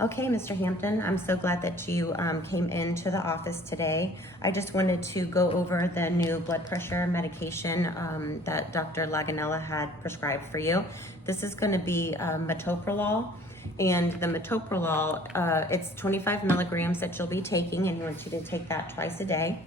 Okay, Mr. Hampton, I'm so glad that you came into the office today. I just wanted to go over the new blood pressure medication that Dr. Laganella had prescribed for you. This is going to be metoprolol, and the metoprolol, it's 25 milligrams that you'll be taking, and he wants you to take that twice a day.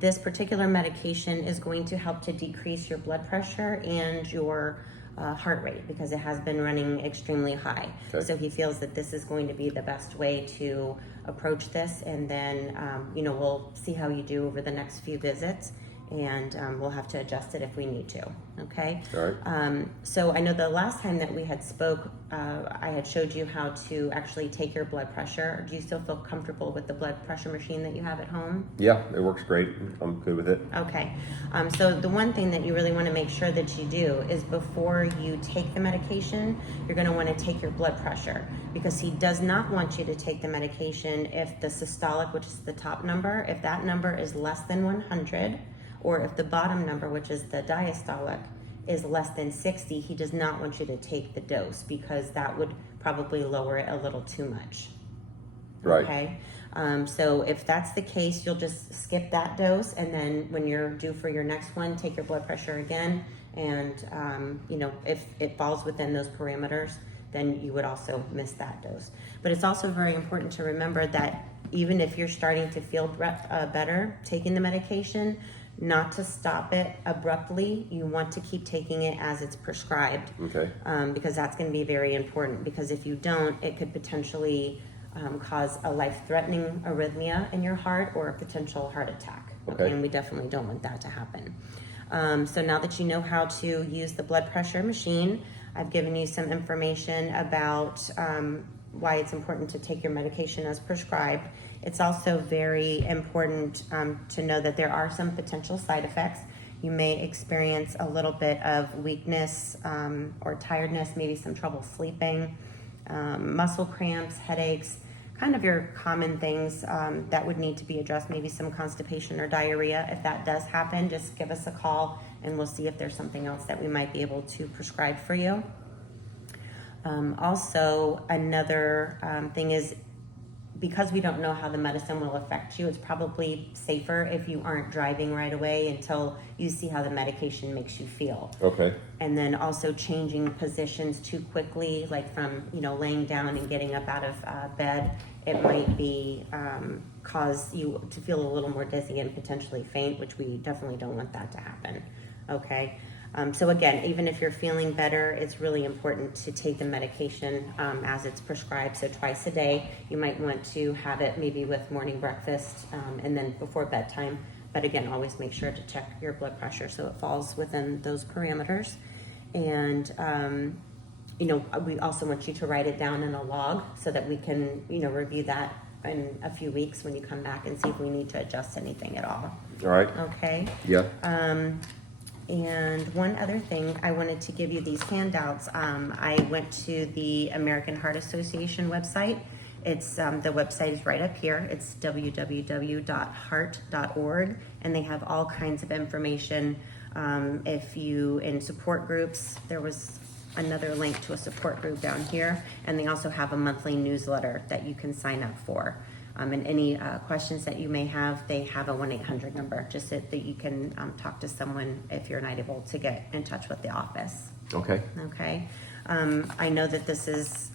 This particular medication is going to help to decrease your blood pressure and your heart rate because it has been running extremely high. Okay. So he feels that this is going to be the best way to approach this, and then we'll see how you do over the next few visits, and we'll have to adjust it if we need to. Okay. All right. So I know the last time that we had spoke, I had showed you how to actually take your blood pressure. Do you still feel comfortable with the blood pressure machine that you have at home? Yeah, it works great. I'm good with it. Okay. So the one thing that you really want to make sure that you do is before you take the medication, you're going to want to take your blood pressure, because he does not want you to take the medication if the systolic, which is the top number, if that number is less than 100, or if the bottom number, which is the diastolic, is less than 60, he does not want you to take the dose because that would probably lower it a little too much. Right. Okay. So if that's the case, you'll just skip that dose, and then when you're due for your next one, take your blood pressure again. And if it falls within those parameters, then you would also miss that dose. But it's also very important to remember that even if you're starting to feel better taking the medication, not to stop it abruptly. You want to keep taking it as it's prescribed. Okay. Because that's going to be very important, because if you don't, it could potentially cause a life-threatening arrhythmia in your heart or a potential heart attack. Okay. And we definitely don't want that to happen. So now that you know how to use the blood pressure machine, I've given you some information about why it's important to take your medication as prescribed. It's also very important to know that there are some potential side effects. You may experience a little bit of weakness or tiredness, maybe some trouble sleeping, muscle cramps, headaches, kind of your common things that would need to be addressed, maybe some constipation or diarrhea. If that does happen, just give us a call and we'll see if there's something else that we might be able to prescribe for you. Also, another thing is, because we don't know how the medicine will affect you, it's probably safer if you aren't driving right away until you see how the medication makes you feel. Okay. And then also changing positions too quickly, like from laying down and getting up out of bed, it might be cause you to feel a little more dizzy and potentially faint, which we definitely don't want that to happen. Okay. So again, even if you're feeling better, it's really important to take the medication as it's prescribed. So twice a day, you might want to have it maybe with morning breakfast and then before bedtime. But again, always make sure to check your blood pressure so it falls within those parameters. And we also want you to write it down in a log so that we can review that in a few weeks when you come back and see if we need to adjust anything at all. All right. Okay. Yeah. And one other thing, I wanted to give you these handouts. I went to the American Heart Association website. It's the website is right up here. It's www.heart.org, and they have all kinds of information. If you in support groups, there was another link to a support group down here, and they also have a monthly newsletter that you can sign up for. And any questions that you may have, they have a 1-800 number, just so that you can talk to someone if you're not able to get in touch with the office. Okay. Okay. I know that this is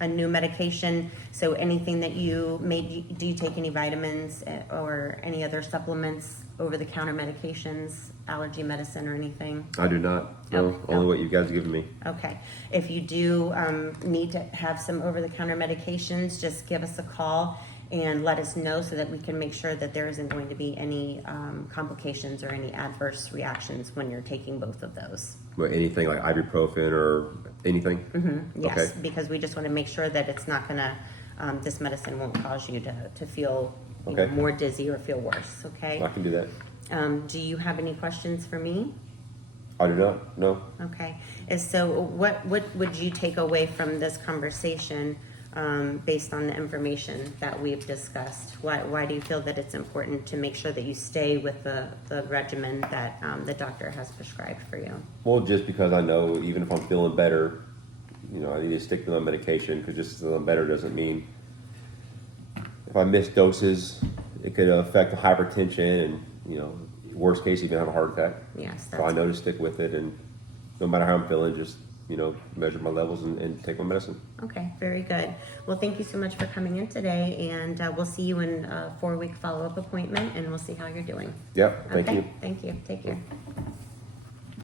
a new medication, so anything that do you take any vitamins or any other supplements, over-the-counter medications, allergy medicine or anything? I do not. No, only what you guys have given me. Okay. If you do need to have some over-the-counter medications, just give us a call and let us know so that we can make sure that there isn't going to be any complications or any adverse reactions when you're taking both of those. What, anything like ibuprofen or anything? Mm-hmm. Yes, Okay. because we just want to make sure that it's not going to, this medicine won't cause you to feel Okay. more dizzy or feel worse, okay? I can do that. Do you have any questions for me? I do not. No. Okay. So what would you take away from this conversation based on the information that we've discussed? Why do you feel that it's important to make sure that you stay with the regimen that the doctor has prescribed for you? Well, just because I know even if I'm feeling better, I need to stick to my medication because just because I'm better doesn't mean if I miss doses, it could affect hypertension and, worst case, even have a heart attack. Yes, So I know to stick with it, and no matter how I'm feeling, just, measure my levels and take my medicine. okay, very good. Well, thank you so much for coming in today, and we'll see you in a 4-week follow-up appointment, and we'll see how you're doing. Yep, thank Okay, you. thank you. Take care.